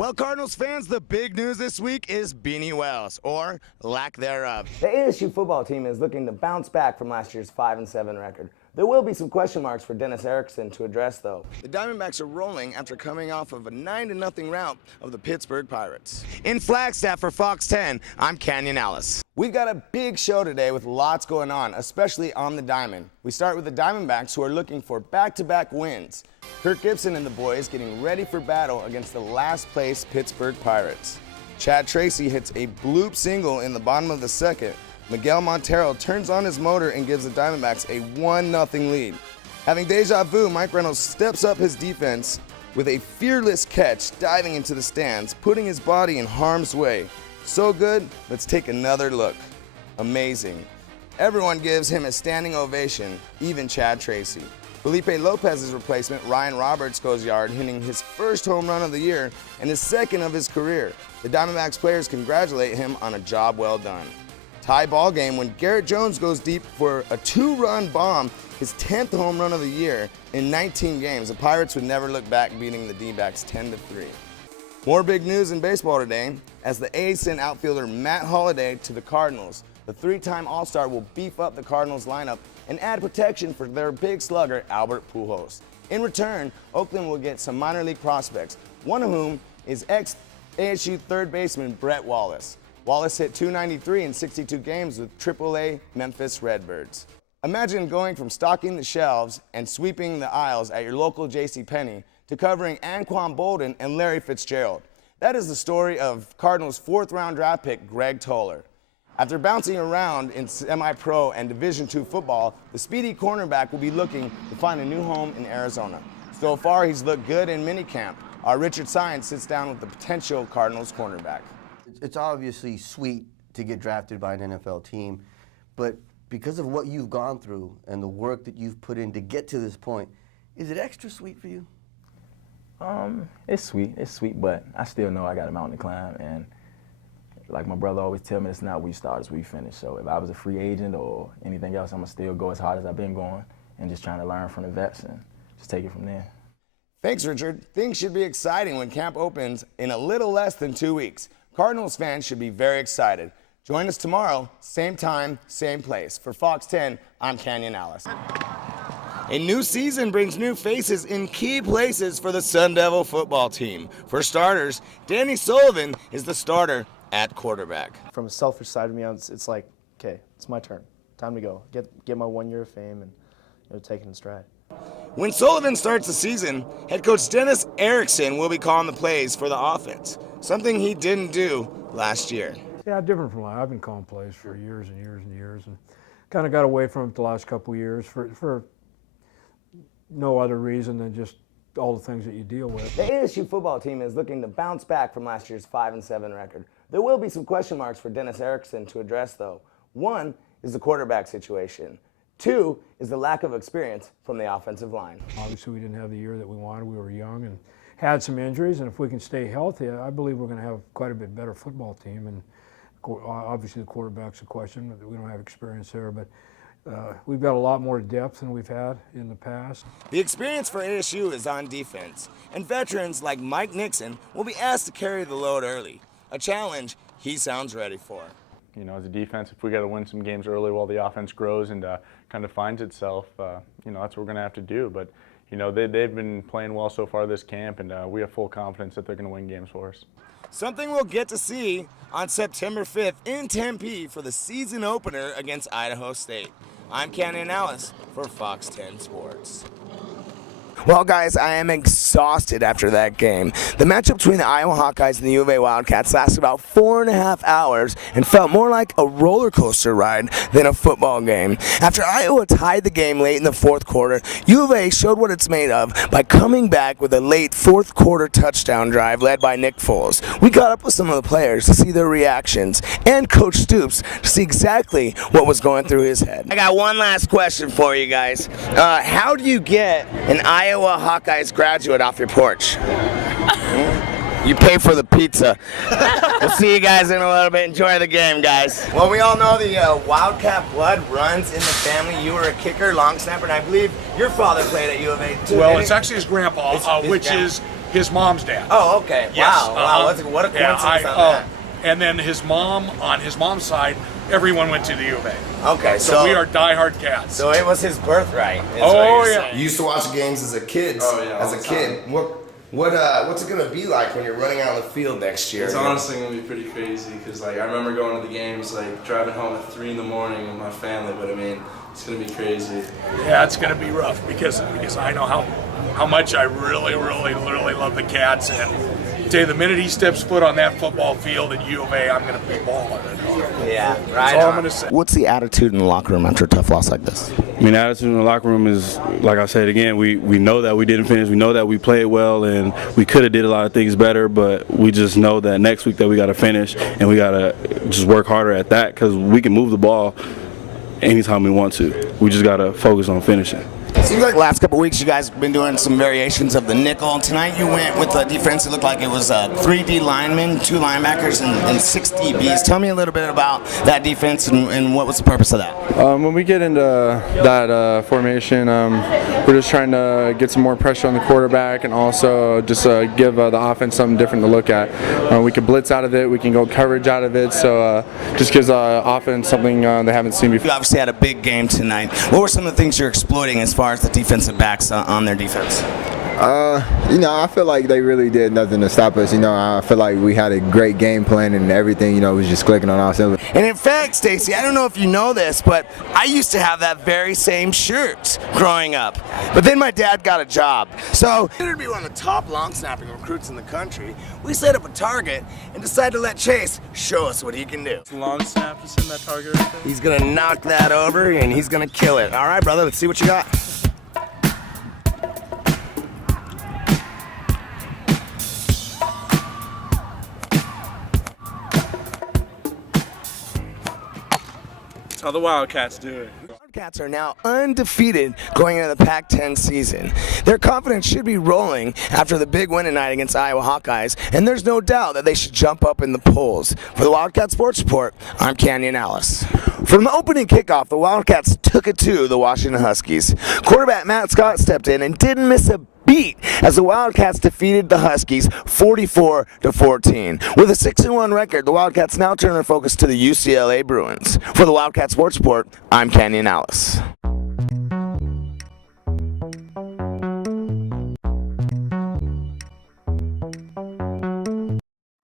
Well, Cardinals fans, the big news this week is Beanie Wells, or lack thereof. The ASU football team is looking to bounce back from last year's 5-7 record. There will be some question marks for Dennis Erickson to address, though. The Diamondbacks are rolling after coming off of a 9-0 rout of the Pittsburgh Pirates. In Flagstaff for Fox 10, I'm Canyon Allis. We've got a big show today with lots going on, especially on the diamond. We start with the Diamondbacks, who are looking for back-to-back wins. Kirk Gibson and the boys getting ready for battle against the last-place Pittsburgh Pirates. Chad Tracy hits a bloop single in the bottom of the second. Miguel Montero turns on his motor and gives the Diamondbacks a 1-0 lead. Having deja vu, Mike Reynolds steps up his defense with a fearless catch, diving into the stands, putting his body in harm's way. So good, let's take another look. Amazing. Everyone gives him a standing ovation, even Chad Tracy. Felipe Lopez's replacement, Ryan Roberts, goes yard, hitting his first home run of the year and his second of his career. The Diamondbacks players congratulate him on a job well done. Tie ball game when Garrett Jones goes deep for a 2-run bomb, his 10th home run of the year in 19 games. The Pirates would never look back, beating the D-backs 10-3. More big news in baseball today as the A's send outfielder Matt Holliday to the Cardinals. The three-time All-Star will beef up the Cardinals lineup and add protection for their big slugger, Albert Pujols. In return, Oakland will get some minor league prospects, one of whom is ex-ASU third baseman Brett Wallace. Wallace hit .293 in 62 games with AAA Memphis Redbirds. Imagine going from stocking the shelves and sweeping the aisles at your local JCPenney to covering Anquan Bolden and Larry Fitzgerald. That is the story of Cardinals' fourth-round draft pick, Greg Toller. After bouncing around in semi-pro and Division II football, the speedy cornerback will be looking to find a new home in Arizona. So far, he's looked good in minicamp. Our Richard Science sits down with the potential Cardinals cornerback. It's obviously sweet to get drafted by an NFL team, but because of what you've gone through and the work that you've put in to get to this point, is it extra sweet for you? It's sweet, but I still know I got a mountain to climb, and like my brother always tell me, it's not where you start, it's where you finish. So if I was a free agent or anything else, I'm gonna still go as hard as I've been going and just trying to learn from the vets and just take it from there. Thanks, Richard. Things should be exciting when camp opens in a little less than 2 weeks. Cardinals fans should be very excited. Join us tomorrow, same time, same place. For Fox 10, I'm Canyon Allis. A new season brings new faces in key places for the Sun Devil football team. For starters, Danny Sullivan is the starter at quarterback. From a selfish side of me, it's like, okay, it's my turn. Time to go. Get my 1 year of fame and take it in stride. When Sullivan starts the season, head coach Dennis Erickson will be calling the plays for the offense, something he didn't do last year. Yeah, different from I've been calling plays for years and years and years, and kind of got away from it the last couple of years for no other reason than just all the things that you deal with. The ASU football team is looking to bounce back from last year's 5-7 record. There will be some question marks for Dennis Erickson to address, though. One is the quarterback situation. Two is the lack of experience from the offensive line. Obviously, we didn't have the year that we wanted. We were young and had some injuries, and if we can stay healthy, I believe we're going to have quite a bit better football team. And obviously, the quarterback's a question. We don't have experience there, but we've got a lot more depth than we've had in the past. The experience for ASU is on defense, and veterans like Mike Nixon will be asked to carry the load early, a challenge he sounds ready for. You know, as a defense, if we got to win some games early while the offense grows and kind of finds itself, you know, that's what we're going to have to do. But, you know, they've been playing well so far this camp, and we have full confidence that they're going to win games for us. Something we'll get to see on September 5th in Tempe for the season opener against Idaho State. I'm Canyon Allis for Fox 10 Sports. Well, guys, I am exhausted after that game. The matchup between the Iowa Hawkeyes and the U of A Wildcats lasted about 4.5 hours and felt more like a roller coaster ride than a football game. After Iowa tied the game late in the fourth quarter, U of A showed what it's made of by coming back with a late fourth quarter touchdown drive led by Nick Foles. We got up with some of the players to see their reactions and Coach Stoops to see exactly what was going through his head. I got one last question for you guys. How do you get an Iowa Hawkeyes graduate off your porch? You pay for the pizza. We'll see you guys in a little bit. Enjoy the game, guys. Well, we all know the Wildcat blood runs in the family. You were a kicker, long snapper, and I believe your father played at U of A too. Well, it's actually his grandpa, His which grandpa. is his mom's dad. Oh, okay. Yes, Wow. What a coincidence on that. And then his mom, on his mom's side, everyone went to the U of A. Okay, So we are diehard Cats. So it was his birthright. Is Oh, what you're yeah. saying. You used to watch games as a kid. all the time. What's it gonna be like when you're running out on the field next year? It's honestly gonna be pretty crazy because like I remember going to the games like driving home at 3 in the morning with my family, but I mean it's gonna be crazy. Yeah, it's going to be rough because I know how much I really love the Cats. And I tell you, the minute he steps foot on that football field at U of A, I'm going to be balling. Yeah, That's right. all I'm going to say. What's the attitude in the locker room after a tough loss like this? I mean, the attitude in the locker room is, like I said again, we know that we didn't finish. We know that we played well and we could have did a lot of things better, but we just know that next week that we got to finish and we got to just work harder at that because we can move the ball anytime we want to. We just got to focus on finishing. Seems like the last couple of weeks you guys have been doing some variations of the nickel. Tonight you went with a defense that looked like it was 3 D linemen, 2 linebackers, and 6 DBs. Tell me a little bit about that defense and what was the purpose of that? When we get into that formation, we're just trying to get some more pressure on the quarterback and also just give the offense something different to look at. We can blitz out of it, we can go coverage out of it, so just gives the offense something they haven't seen before. You obviously had a big game tonight. What were some of the things you're exploiting as far as the defensive backs on their defense? I feel like they really did nothing to stop us. I feel like we had a great game plan and everything, was just clicking on our cylinders. And in fact, Stacy, I don't know if you know this, but I used to have that very same shirt growing up. But then my dad got a job. So, to be one of the top long snapping recruits in the country, we set up a target and decided to let Chase show us what he can do. Long snap, you send that target right there? He's gonna knock that over and he's gonna kill it. All right, brother, let's see what you got. That's how the Wildcats do it. Wildcats are now undefeated going into the Pac-10 season. Their confidence should be rolling after the big win tonight against Iowa Hawkeyes, and there's no doubt that they should jump up in the polls. For the Wildcat Sports Report, I'm Canyon Allis. From the opening kickoff, the Wildcats took it to the Washington Huskies. Quarterback Matt Scott stepped in and didn't miss a beat as the Wildcats defeated the Huskies 44-14. With a 6-1 record, the Wildcats now turn their focus to the UCLA Bruins. For the Wildcat Sports Report, I'm Canyon Allis.